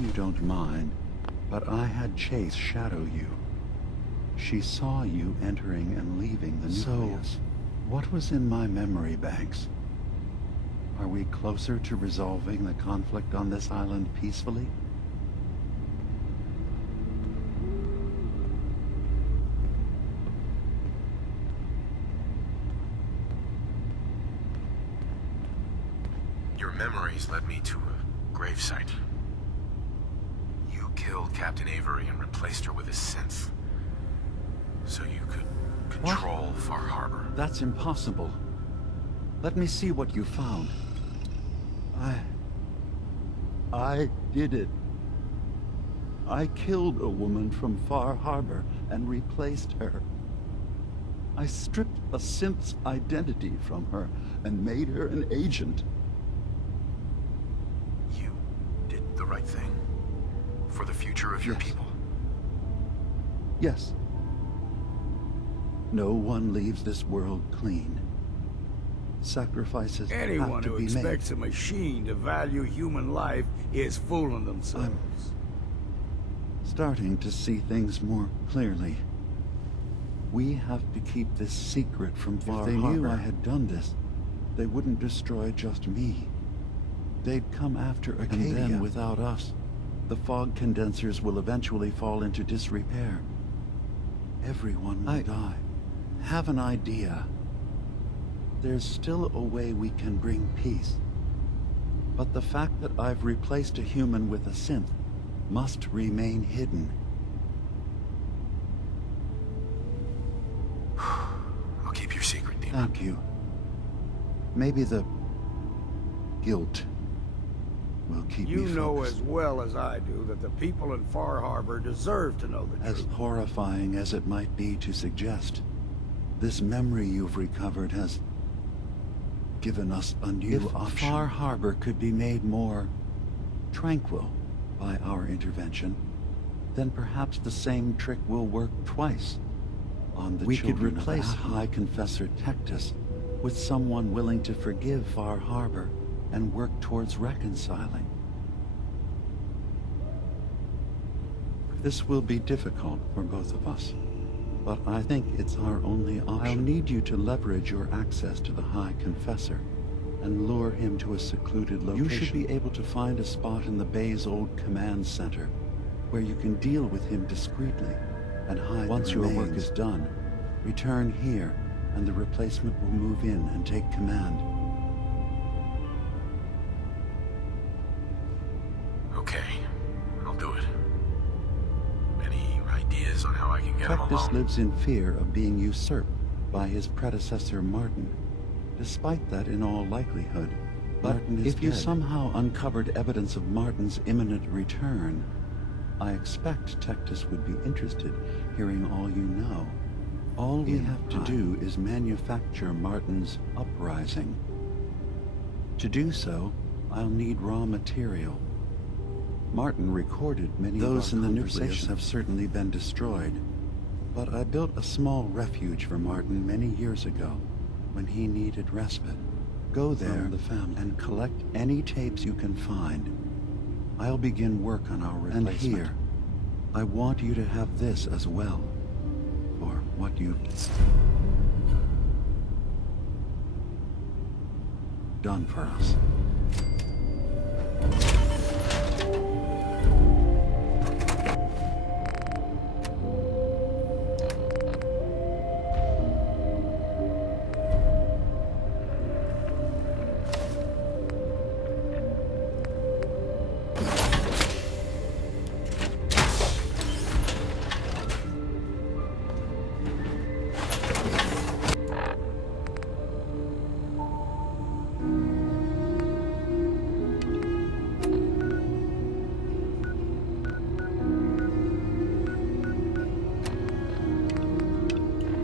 you don't mind, but I had Chase shadow you. She saw you entering and leaving the nucleus. So, what was in my memory banks? Are we closer to resolving the conflict on this island peacefully? Your memories led me to a gravesite. You killed Captain Avery and replaced her with a synth, so you could control Far-Harbor. That's impossible. Let me see what you found. I did it. I killed a woman from Far-Harbor and replaced her. I stripped a synth's identity from her and made her an agent. You did the right thing for the future of your people. Yes. No one leaves this world clean. Sacrifices Anyone have to who be expects made. a machine to value human life is fooling themselves. Starting to see things more clearly. We have to keep this secret from Far-Harbor. If they knew I had done this, they wouldn't destroy just me. They'd come after Arcadia. And then without us, the fog condensers will eventually fall into disrepair. Everyone will die. Have an idea. There's still a way we can bring peace. But the fact that I've replaced a human with a synth must remain hidden. I'll keep your secret, Demon. Thank you. Maybe the guilt will keep me focused. You know as well as I do that the people in Far-Harbor deserve to know the As truth. horrifying as it might be to suggest, this memory you've recovered has given us a new option. If Far-Harbor could be made more tranquil by our intervention, then perhaps the same trick will work twice on the children. We could replace High Confessor Tectus with someone willing to forgive Far-Harbor and work towards reconciling. This will be difficult for both of us, but I think it's our only option. I'll need you to leverage your access to the High Confessor and lure him to a secluded location. You should be able to find a spot in the Bay's old command center where you can deal with him discreetly and hide. Once your work is done, return here and the replacement will move in and take command. Okay, I'll do it. Any ideas on how I can get him Tectus alone? lives in fear of being usurped by his predecessor Martin. Despite that, in all likelihood, Martin is dead. If you somehow uncovered evidence of Martin's imminent return, I expect Tectus would be interested hearing all you know. All we have to do is manufacture Martin's uprising. To do so, I'll need raw material. Martin recorded many of those in the nucleus have certainly been destroyed, but I built a small refuge for Martin many years ago when he needed respite. Go there and collect any tapes you can find. I'll begin work on our replacement. And here, I want you to have this as well, for what you've done for us.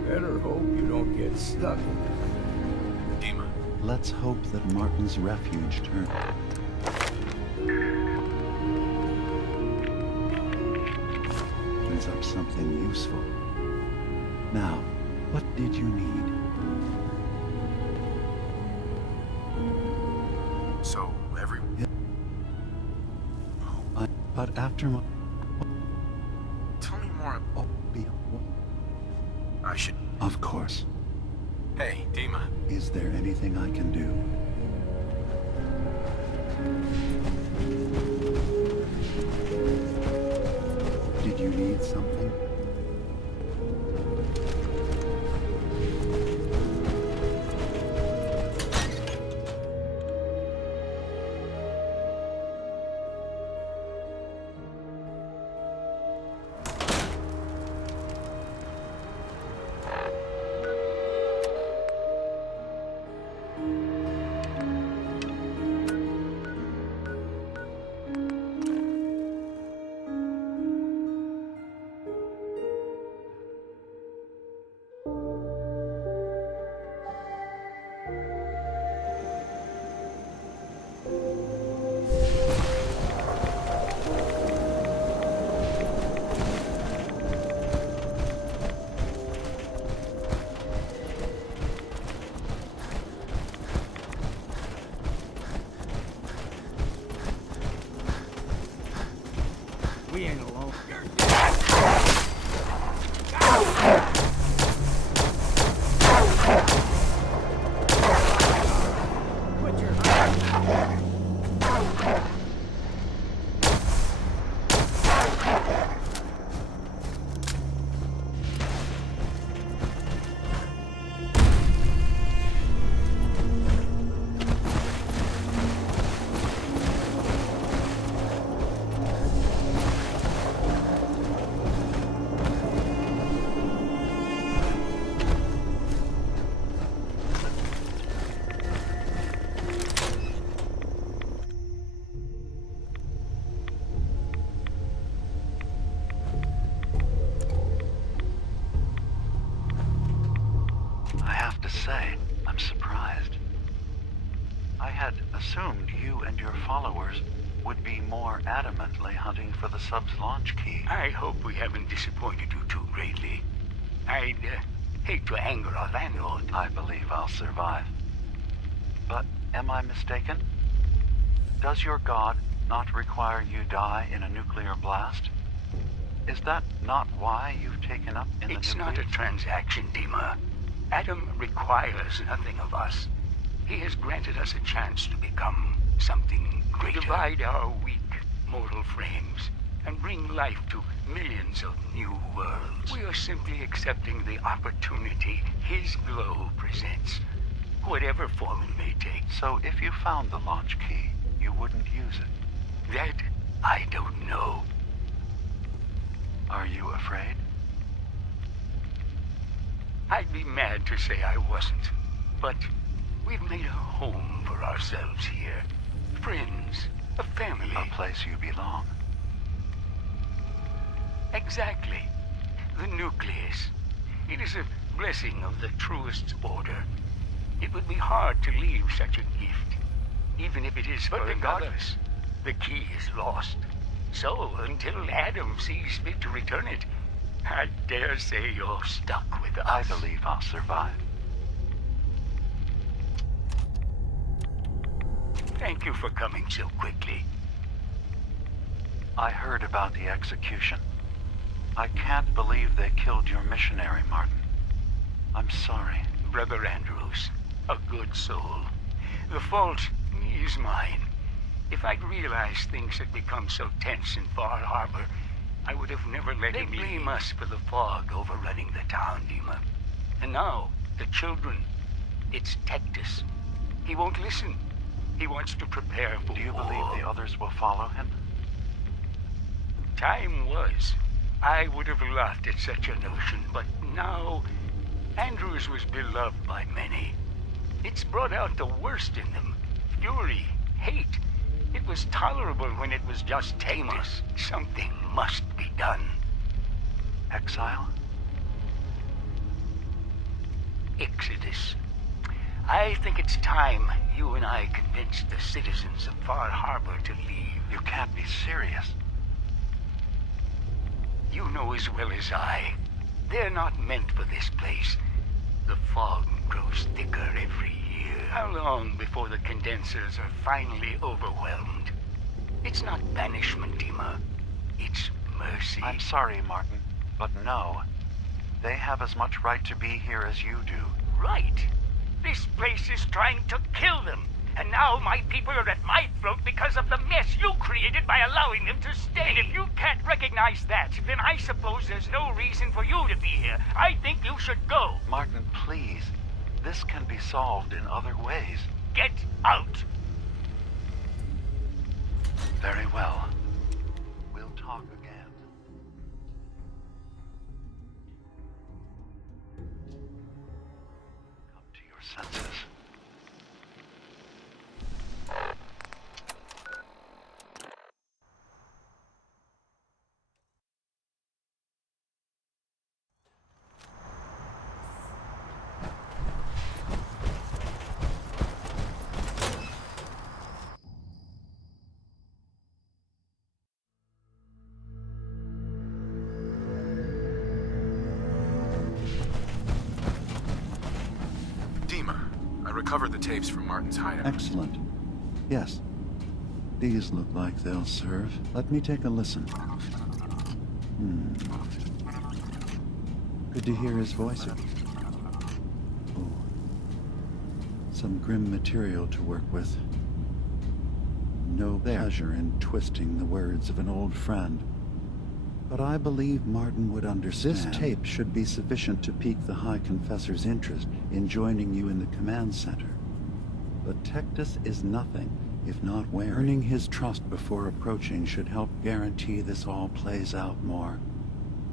Better hope you don't get stuck. Demon. Let's hope that Martin's refuge turns up something useful. Now, what did you need? So, But after my... Tell me more. Oh, I should... Of course. Hey, Dima. Is there anything I can do? Did you need something? We ain't alone. Put your I have to say, I'm surprised. I had assumed you and your followers would be more adamantly hunting for the sub's launch key. I hope we haven't disappointed you too greatly. I'd hate to anger our landlord. I believe I'll survive. But am I mistaken? Does your god not require you die in a nuclear blast? Is that not why you've taken up in the It's nuclear? not a transaction, Dima. Adam requires nothing of us. He has granted us a chance to become something greater. Divide our weak mortal frames and bring life to millions of new worlds. We are simply accepting the opportunity his glow presents, whatever form it may take. So if you found the launch key, you wouldn't use it? That I don't know. Are you afraid? I'd be mad to say I wasn't, but we've made a home for ourselves here. Friends, a family. A place you belong. Exactly. The nucleus. It is a blessing of the truest order. It would be hard to leave such a gift, even if it is for regardless. The key is lost. So, until Adam sees fit to return it, I dare say you're stuck with us. I believe I'll survive. Thank you for coming so quickly. I heard about the execution. I can't believe they killed your missionary, Martin. I'm sorry. Brother Andrews, a good soul. The fault is mine. If I'd realized things had become so tense in Far-Harbor, I would have never let him blame us for the fog overrunning the town, Dima. And now, the children. It's Tectus. He won't listen. He wants to prepare for war. Do you believe the others will follow him? Time was. I would have laughed at such a notion, but now, Andrews was beloved by many. It's brought out the worst in them. Fury, hate. It was tolerable when it was just Tectus. Something must be done. Exile? Exodus. I think it's time you and I convinced the citizens of Far-Harbor to leave. You can't be serious. You know as well as I. They're not meant for this place. The fog grows thicker every year. How long before the condensers are finally overwhelmed? It's not banishment, Dima. It's mercy. I'm sorry, Martin, but no. They have as much right to be here as you do. Right. This place is trying to kill them. And now my people are at my throat because of the mess you created by allowing them to stay. And if you can't recognize that, then I suppose there's no reason for you to be here. I think you should go. Martin, please. This can be solved in other ways. Get out. Very well. We'll talk again. Come to your senses. I recovered the tapes from Martin's hideout. Excellent. Yes. These look like they'll serve. Let me take a listen. Good to hear his voice again. Oh. Some grim material to work with. No pleasure in twisting the words of an old friend. But I believe Martin would understand. This tape should be sufficient to pique the High Confessor's interest in joining you in the command center. But Tectus is nothing if not wary. Earning his trust before approaching should help guarantee this all plays out more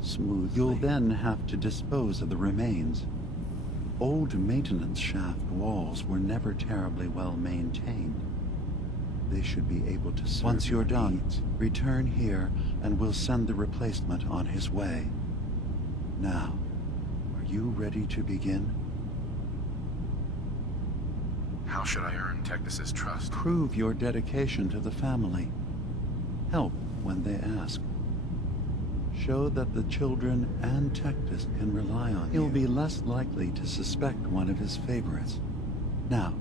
smoothly. You'll then have to dispose of the remains. Old maintenance shaft walls were never terribly well maintained. They should be able to serve. Once you're done, return here and we'll send the replacement on his way. Now, are you ready to begin? How should I earn Tectus's trust? Prove your dedication to the family. Help when they ask. Show that the children and Tectus can rely on you. He'll be less likely to suspect one of his favorites. Now,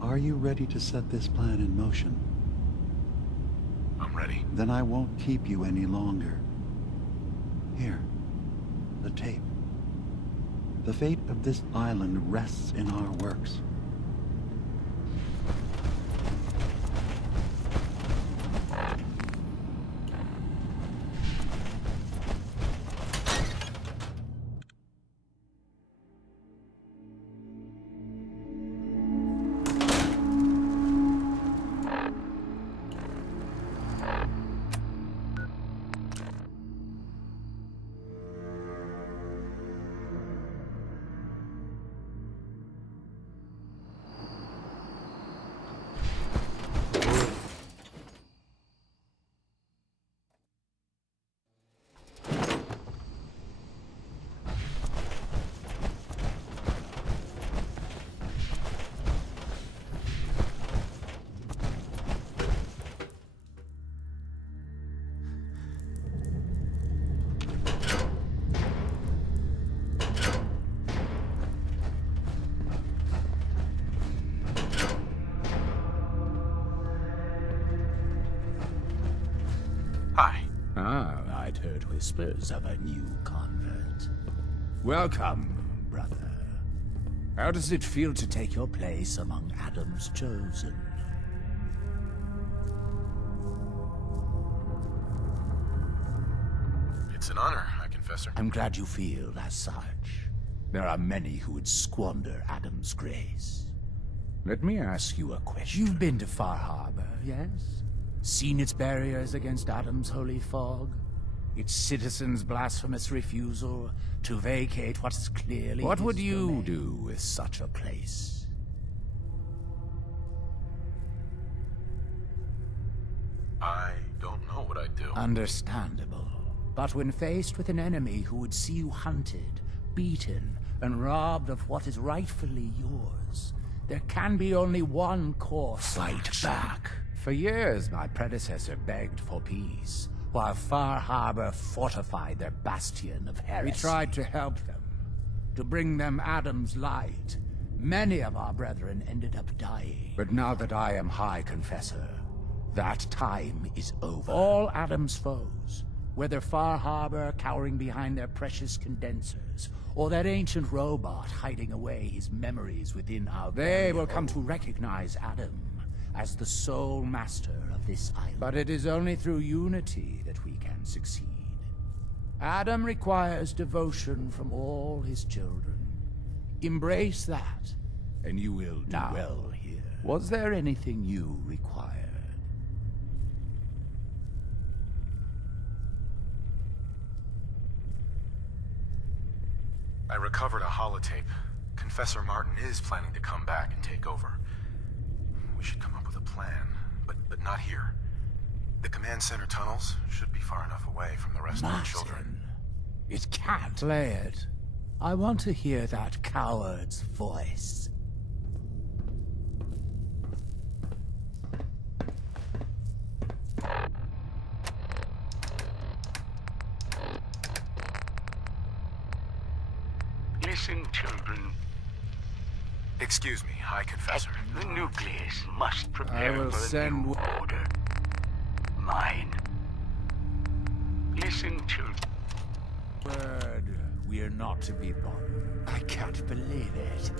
are you ready to set this plan in motion? I'm ready. Then I won't keep you any longer. Here, the tape. The fate of this island rests in our works. Hi. Ah, I'd heard whispers of a new convert. Welcome, brother. How does it feel to take your place among Adam's chosen? It's an honor, High Confessor. I'm glad you feel as such. There are many who would squander Adam's grace. Let me ask you a question. You've been to Far-Harbor, yes? Seen its barriers against Adam's holy fog? Its citizens' blasphemous refusal to vacate what is clearly What would you domain? Do with such a place? I don't know what I'd do. Understandable. But when faced with an enemy who would see you hunted, beaten, and robbed of what is rightfully yours, there can be only one course. Fight back. For years, my predecessor begged for peace, while Far-Harbor fortified their bastion of heresy. We tried to help them, to bring them Adam's light. Many of our brethren ended up dying. But now that I am High Confessor, That time is over. All Adam's foes, whether Far-Harbor cowering behind their precious condensers, or that ancient robot hiding away his memories within our... They will come to recognize Adam as the sole master of this island. But it is only through unity that we can succeed. Adam requires devotion from all his children. Embrace that, and you will do well here. Was there anything you required? I recovered a holotape. Confessor Martin is planning to come back and take over. We should come up with a plan, but not here. The command center tunnels should be far enough away from the rest of the children. It can't. Play it. I want to hear that coward's voice. Listen, children. Excuse me, High Confessor. The nucleus must prepare for a new order. Mine. Listen, children. Word. We are not to be bothered. I can't believe it.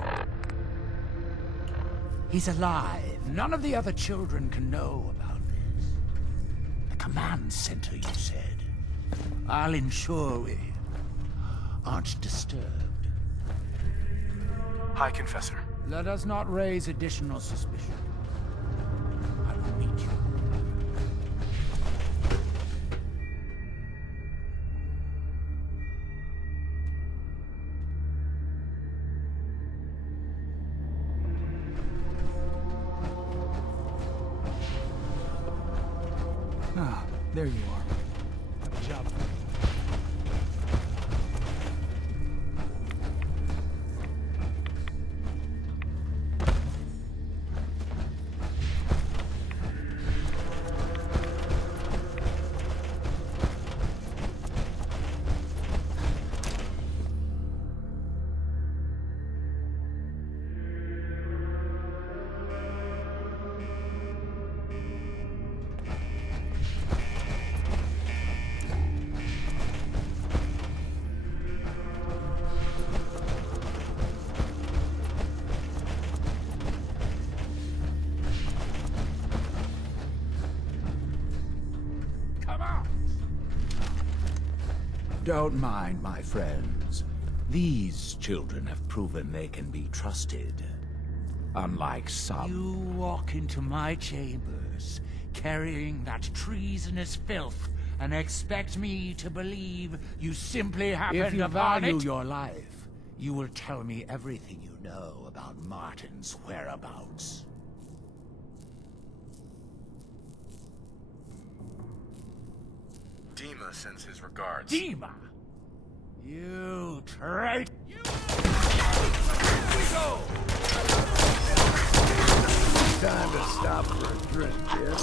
He's alive. None of the other children can know about this. The command center, you said. I'll ensure we aren't disturbed. High Confessor. Let us not raise additional suspicion. I will meet you. Ah, there you are. Good job. Don't mind, my friends. These children have proven they can be trusted. Unlike some... You walk into my chambers, carrying that treasonous filth, and expect me to believe you simply happened upon it? If you value your life, you will tell me everything you know about Martin's whereabouts. Dima sends his regards. Dima! You traitor! Time to stop for a drink, kid.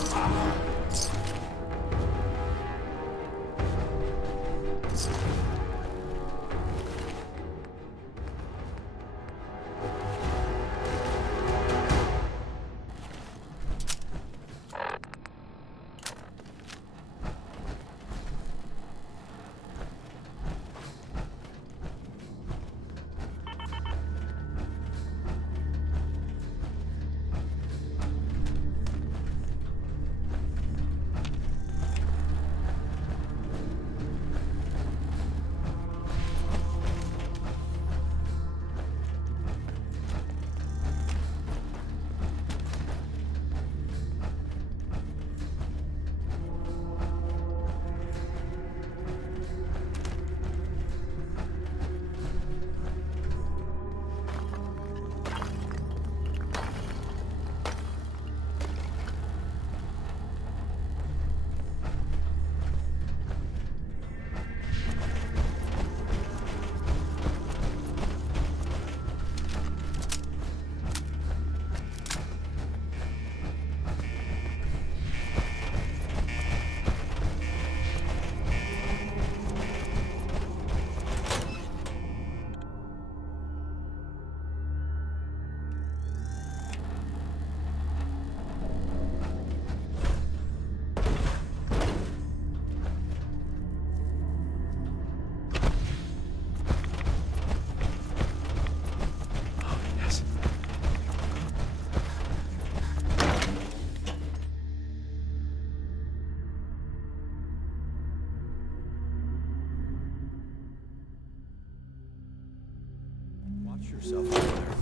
Watch yourself out there.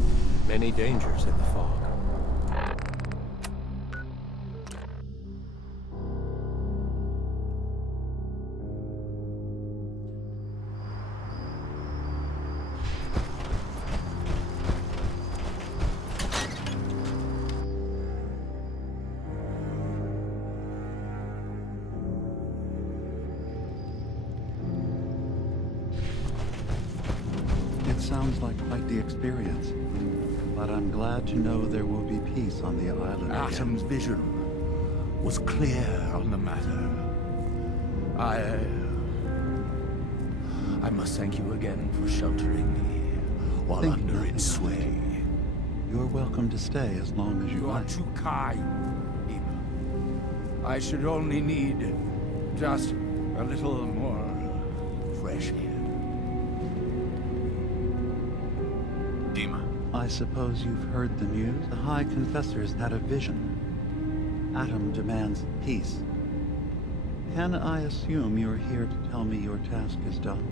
Many dangers in the fog. It sounds like quite the experience, but I'm glad to know there will be peace on the island again. Atom's vision was clear on the matter. I must thank you again for sheltering me while Think under nothing its of it. sway. You're welcome to stay as long as you You are like. too kind, Eva. I should only need just a little more fresh air. Dima. I suppose you've heard the news? The High Confessor's had a vision. Atom demands peace. Can I assume you're here to tell me your task is done?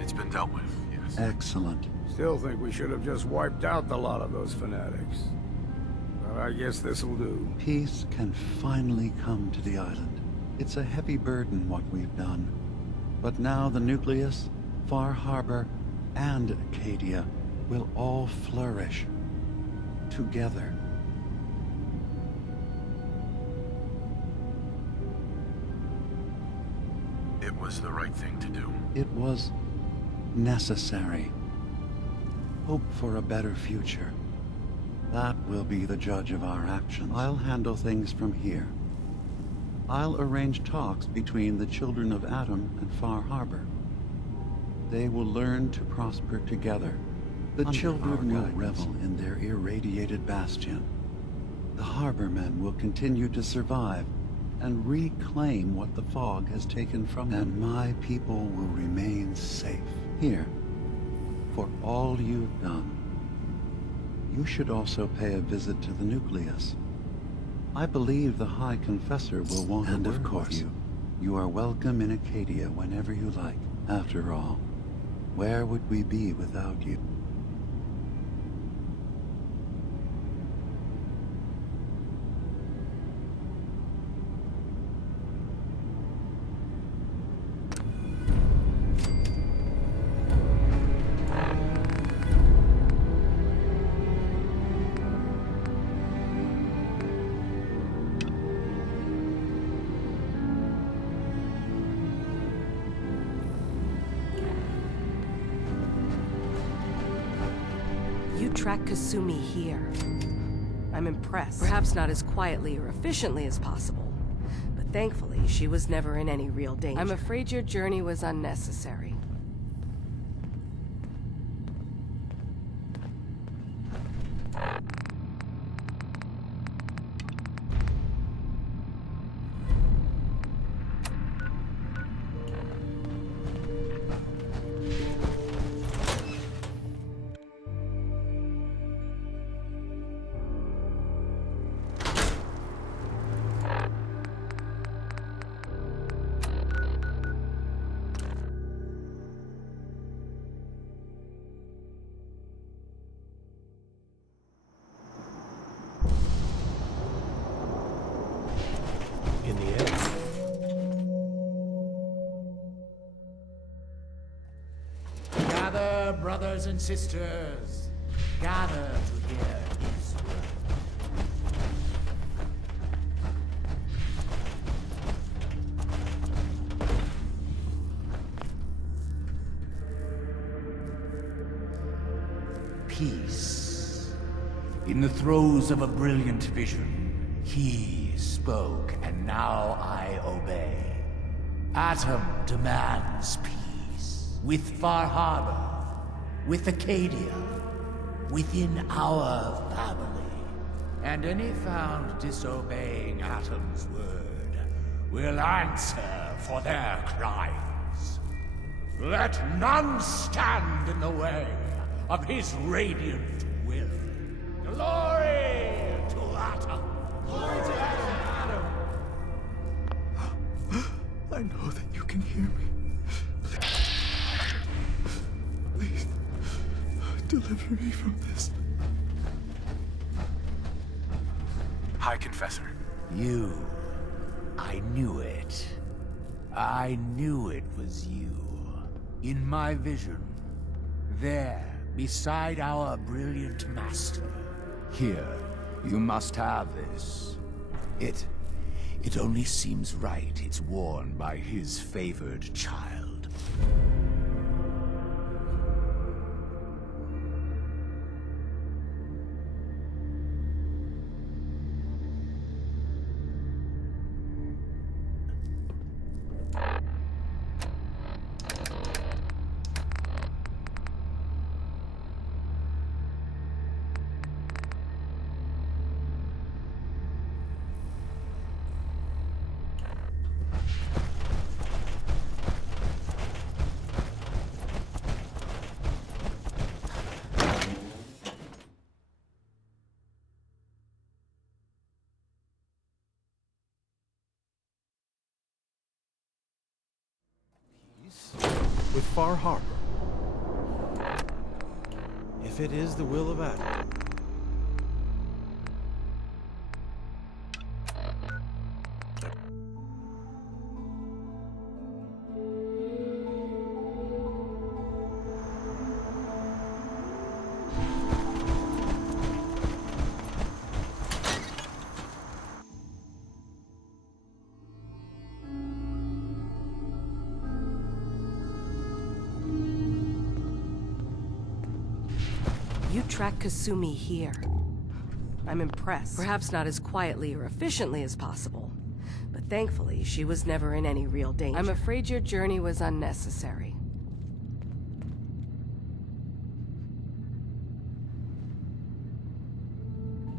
It's been dealt with, yes. Excellent. Still think we should have just wiped out the lot of those fanatics. But I guess this'll do. Peace can finally come to the island. It's a heavy burden what we've done. But now the nucleus, Far-Harbor, and Arcadia will all flourish together. It was the right thing to do. It was necessary. Hope for a better future. That will be the judge of our actions. I'll handle things from here. I'll arrange talks between the children of Atom and Far-Harbor. They will learn to prosper together. The children will revel in their irradiated bastion. The harbormen will continue to survive and reclaim what the fog has taken from them. And my people will remain safe. Here, for all you've done. You should also pay a visit to the nucleus. I believe the High Confessor will want to work with you. You are welcome in Arcadia whenever you like. After all, where would we be without you? You track Kasumi here. I'm impressed. Perhaps not as quietly or efficiently as possible, but thankfully she was never in any real danger. I'm afraid your journey was unnecessary. In the end, Gather, brothers and sisters. Gather to hear his word. Peace. In the throes of a brilliant vision, he spoke, and now I obey. Atom demands peace. With Far-Harbor, with Arcadia, within our family. And any found disobeying Atom's word will answer for their crimes. Let none stand in the way of his radiant will. Glory to Atom! Glory to Atom! I know that you can hear me. deliver me from this. Hi, Confessor. You. I knew it. I knew it was you. In my vision. There, beside our brilliant master. Here, you must have this. It only seems right it's worn by his favored child. With Far-Harbor. If it is the will of Atoma. You track Kasumi here. I'm impressed. Perhaps not as quietly or efficiently as possible, but thankfully she was never in any real danger. I'm afraid your journey was unnecessary.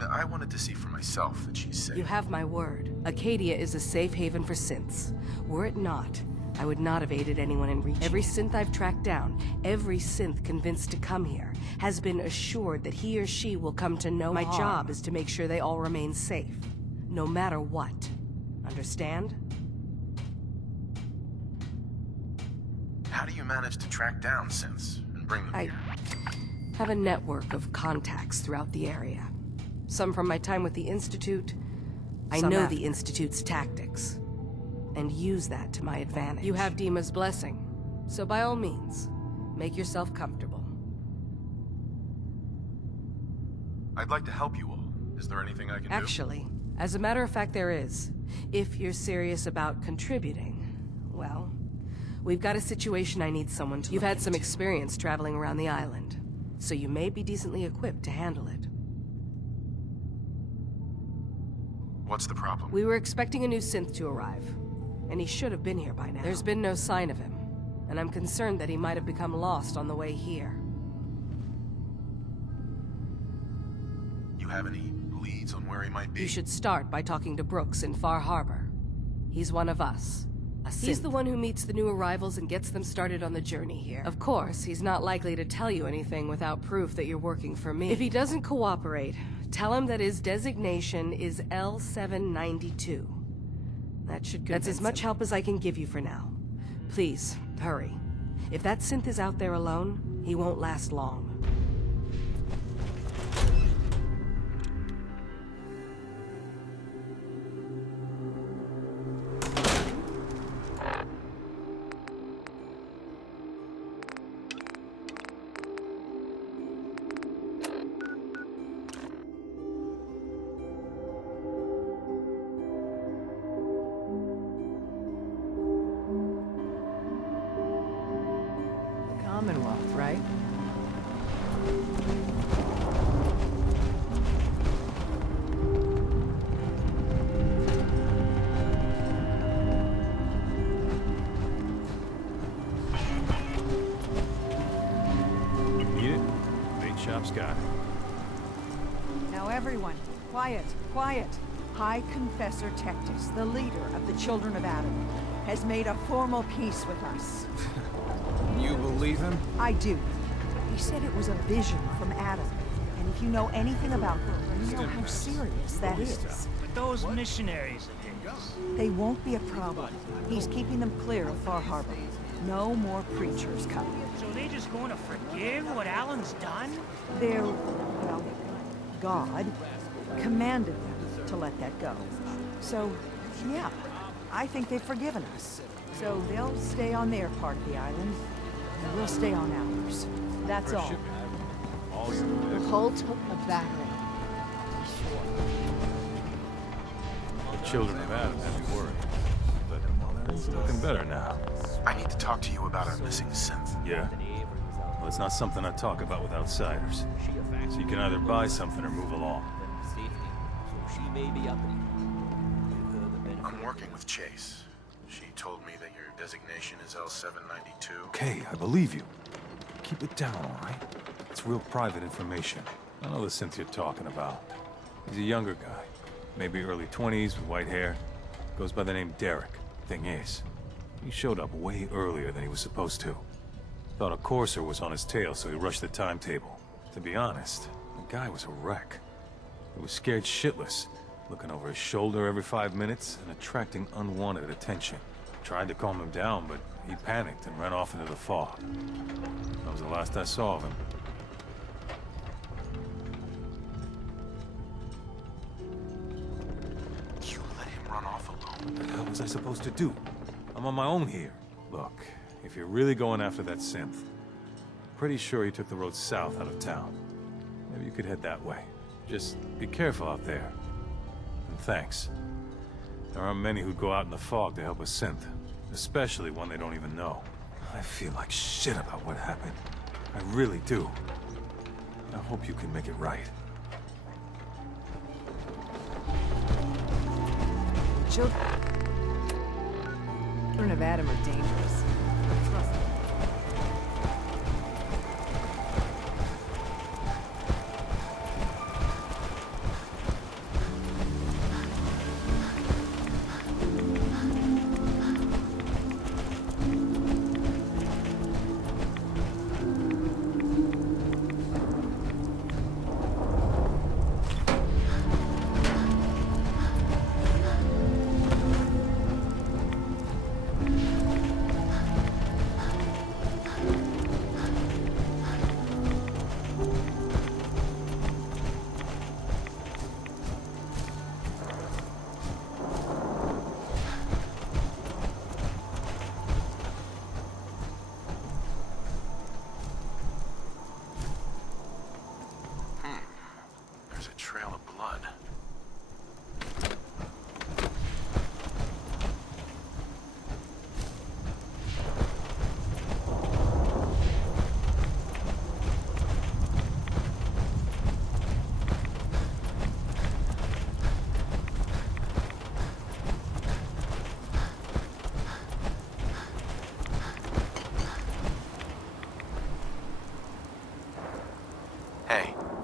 I wanted to see for myself that she's safe. You have my word. Arcadia is a safe haven for synths. Were it not, I would not have aided anyone in reaching. Every synth I've tracked down, every synth convinced to come here, has been assured that he or she will come to no harm. My job is to make sure they all remain safe, no matter what. Understand? How do you manage to track down synths and bring them I here? have a network of contacts throughout the area. Some from my time with the Institute. I know the Institute's tactics, and use that to my advantage. You have Dima's blessing, so by all means, make yourself comfortable. I'd like to help you all. Is there anything I can do? Actually, as a matter of fact, there is. If you're serious about contributing, well, we've got a situation I need someone to. You've had some experience traveling around the island, so you may be decently equipped to handle it. What's the problem? We were expecting a new synth to arrive, and he should have been here by now. There's been no sign of him, and I'm concerned that he might have become lost on the way here. You have any leads on where he might be? You should start by talking to Brooks in Far-Harbor. He's one of us. A synth. He's the one who meets the new arrivals and gets them started on the journey here. Of course, he's not likely to tell you anything without proof that you're working for me. If he doesn't cooperate, tell him that his designation is L792. That should convince him. That's as much help as I can give you for now. Please, hurry. If that synth is out there alone, he won't last long. Commonwealth, right? Need it? Bait shop's got it. Now everyone, quiet, quiet. High Confessor Tectus, the leader of the Children of Adam, has made a formal peace with us. You believe him? I do. He said it was a vision from Adam. And if you know anything about them, you know how serious that is. But those missionaries of his... They won't be a problem. He's keeping them clear of Far-Harbor. No more preachers coming. So they just going to forgive what Alan's done? Well, God commanded them to let that go. So, yeah, I think they've forgiven us. So they'll stay on their part of the island, and we'll stay on ours. That's all. The hull took a battering. The children of Adam had me worried, but it's looking better now. I need to talk to you about our missing synth. Yeah? Well, it's not something I talk about with outsiders. So you can either buy something or move along. I'm working with Chase. She told me that your designation is L792. Okay, I believe you. Keep it down, all right? It's real private information. I know the synth you're talking about. He's a younger guy. Maybe early 20s with white hair. Goes by the name Derek. Thing is, he showed up way earlier than he was supposed to. Thought a courser was on his tail, so he rushed the timetable. To be honest, the guy was a wreck. He was scared shitless, looking over his shoulder every 5 minutes and attracting unwanted attention. Tried to calm him down, but he panicked and ran off into the fog. That was the last I saw of him. You let him run off alone? What the hell was I supposed to do? I'm on my own here. Look, if you're really going after that synth, pretty sure he took the road south out of town. Maybe you could head that way. Just be careful out there. And thanks. There aren't many who'd go out in the fog to help a synth, especially one they don't even know. I feel like shit about what happened. I really do. I hope you can make it right. Children of Adam are dangerous. Trust me.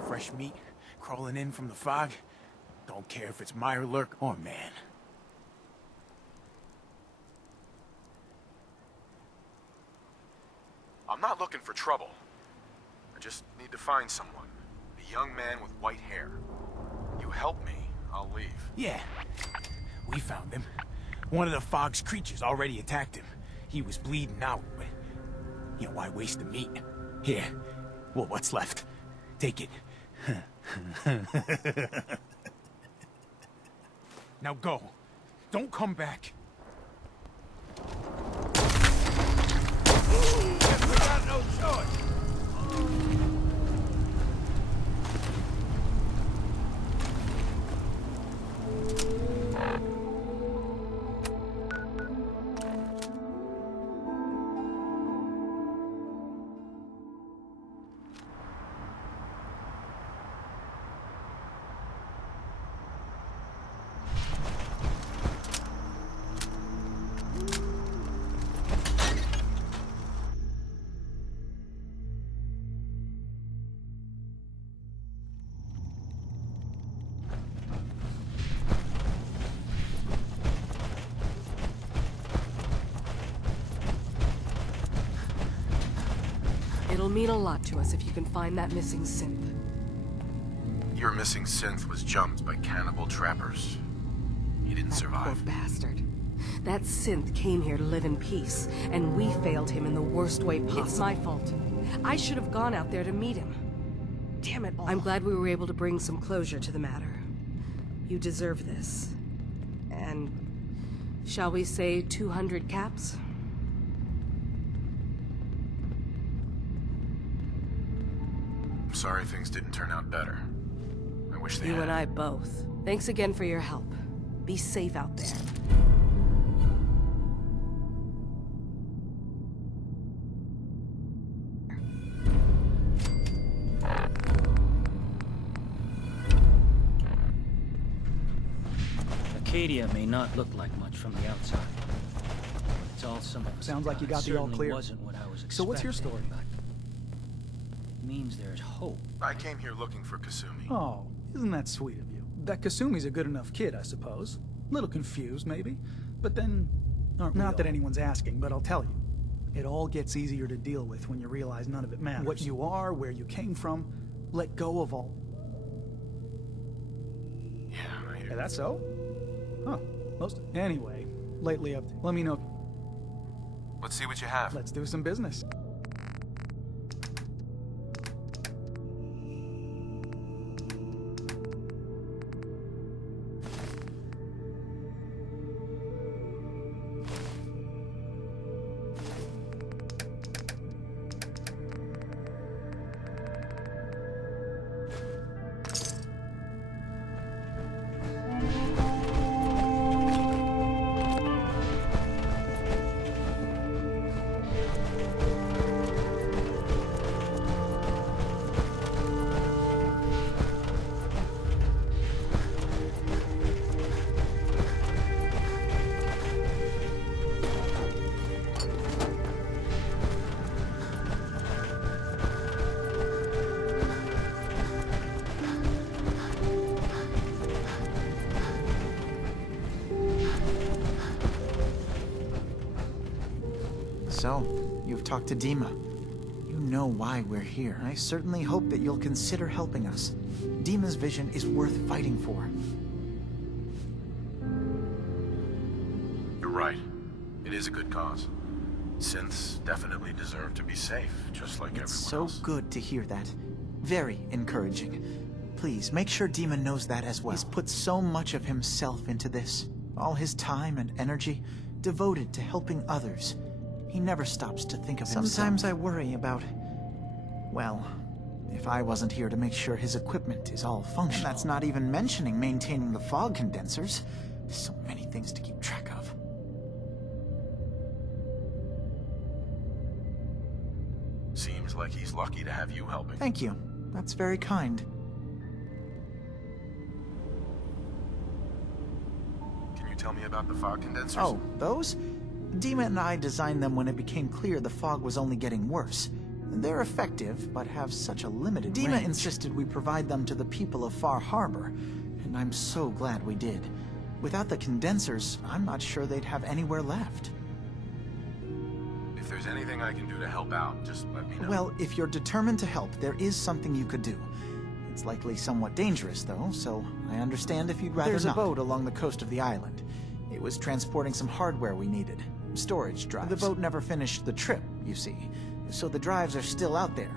Fresh meat crawling in from the fog. Don't care if it's Meyer Lurk or man. I'm not looking for trouble. I just need to find someone. A young man with white hair. You help me, I'll leave. Yeah, we found him. One of the fog's creatures already attacked him. He was bleeding out, but... you know, why waste the meat? Here, well, what's left? Take it. Now go. Don't come back. Guess we got no choice. It'll mean a lot to us if you can find that missing synth. Your missing synth was jumped by cannibal trappers. He didn't survive. Poor bastard. That synth came here to live in peace, and we failed him in the worst way possible. It's my fault. I should have gone out there to meet him. Damn it all. I'm glad we were able to bring some closure to the matter. You deserve this. And shall we say 200 caps? I'm sorry things didn't turn out better. I wish they had. You and I both. Thanks again for your help. Be safe out there. Arcadia may not look like much from the outside. It's all some of us. Sounds like you got the all clear. Wasn't what I was So what's your expecting, story? but it means there's hope. I came here looking for Kasumi. Oh, isn't that sweet of you? That Kasumi's a good enough kid, I suppose. Little confused, maybe. But then, not that anyone's asking, but I'll tell you. It all gets easier to deal with when you realize none of it matters. What you are, where you came from, let go of all. Yeah, I hear. Is that so? Huh. Anyway, lately let me know. Let's see what you have. Let's do some business. So, you've talked to Dima. You know why we're here. I certainly hope that you'll consider helping us. Dima's vision is worth fighting for. You're right. It is a good cause. Synths definitely deserve to be safe, just like everyone It's so else. good to hear that. Very encouraging. Please, make sure Dima knows that as well. He's put so much of himself into this. All his time and energy devoted to helping others. He never stops to think of himself. Sometimes I worry about... well, if I wasn't here to make sure his equipment is all functional. And that's not even mentioning maintaining the fog condensers. So many things to keep track of. Seems like he's lucky to have you helping. Thank you. That's very kind. Can you tell me about the fog condensers? Oh, those? Dima and I designed them when it became clear the fog was only getting worse. They're effective, but have such a limited range. Dima insisted we provide them to the people of Far-Harbour, and I'm so glad we did. Without the condensers, I'm not sure they'd have anywhere left. If there's anything I can do to help out, just let me know. Well, if you're determined to help, there is something you could do. It's likely somewhat dangerous, though, so I understand if you'd rather not. There's a boat along the coast of the island. It was transporting some hardware we needed. Storage drives. The boat never finished the trip, you see, so the drives are still out there.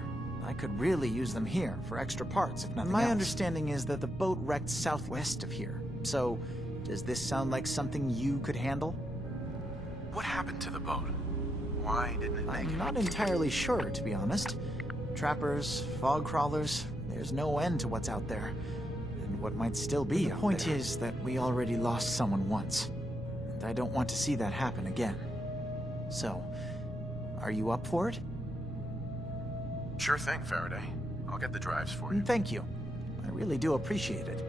I could really use them here for extra parts, if nothing else. My understanding is that the boat wrecked southwest of here, so does this sound like something you could handle? What happened to the boat? Why didn't it make it? I'm not entirely sure, to be honest. Trappers, fog crawlers, there's no end to what's out there. And what might still be out there. The point is that we already lost someone once. And I don't want to see that happen again. So, are you up for it? Sure thing, Faraday. I'll get the drives for you. Thank you. I really do appreciate it.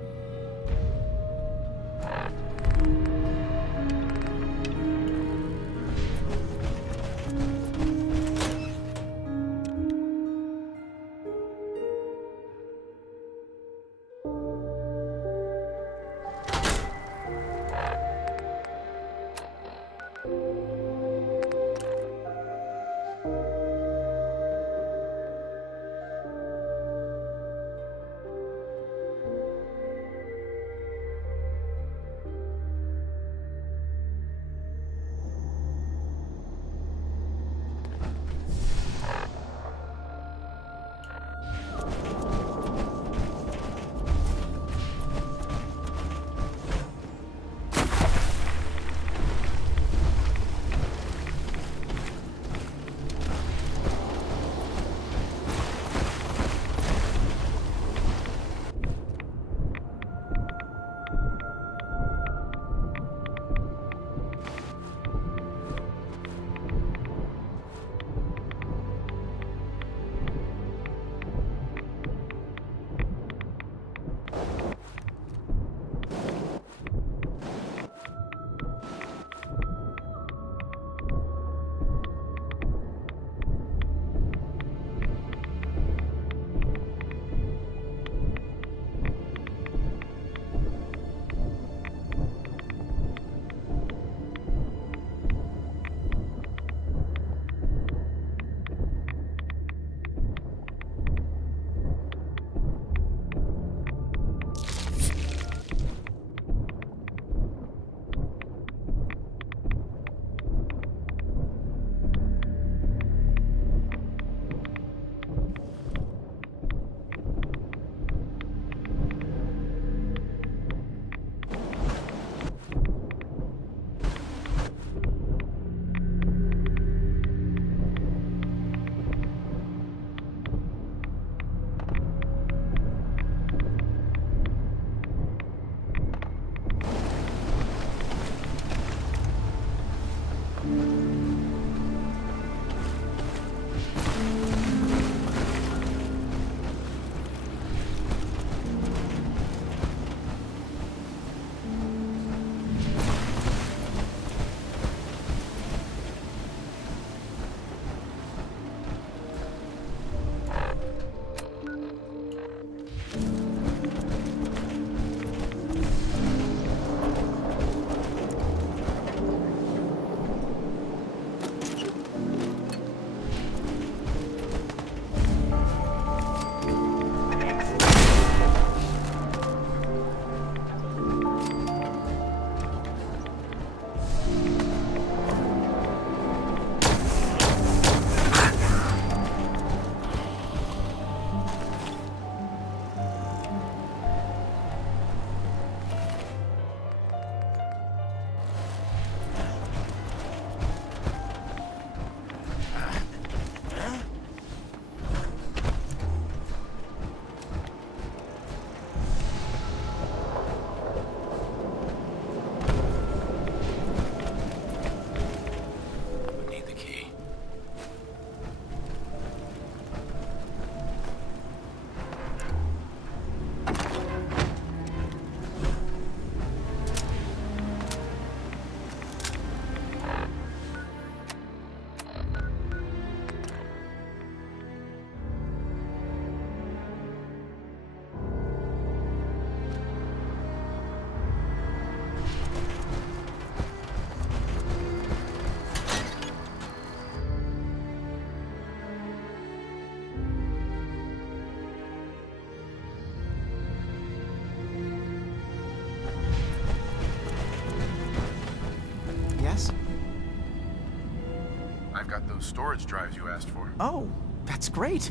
I've got those storage drives you asked for. Oh, that's great.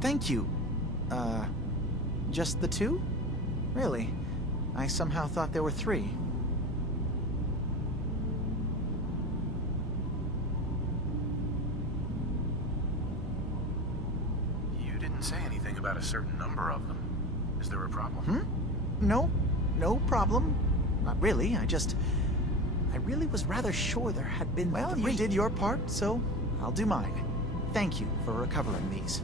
Thank you. Just the 2? Really? I somehow thought there were 3. You didn't say anything about a certain number of them. Is there a problem? No. No problem. Not really. I really was rather sure there had been 3. Well, you did your part, so I'll do mine. Thank you for recovering these.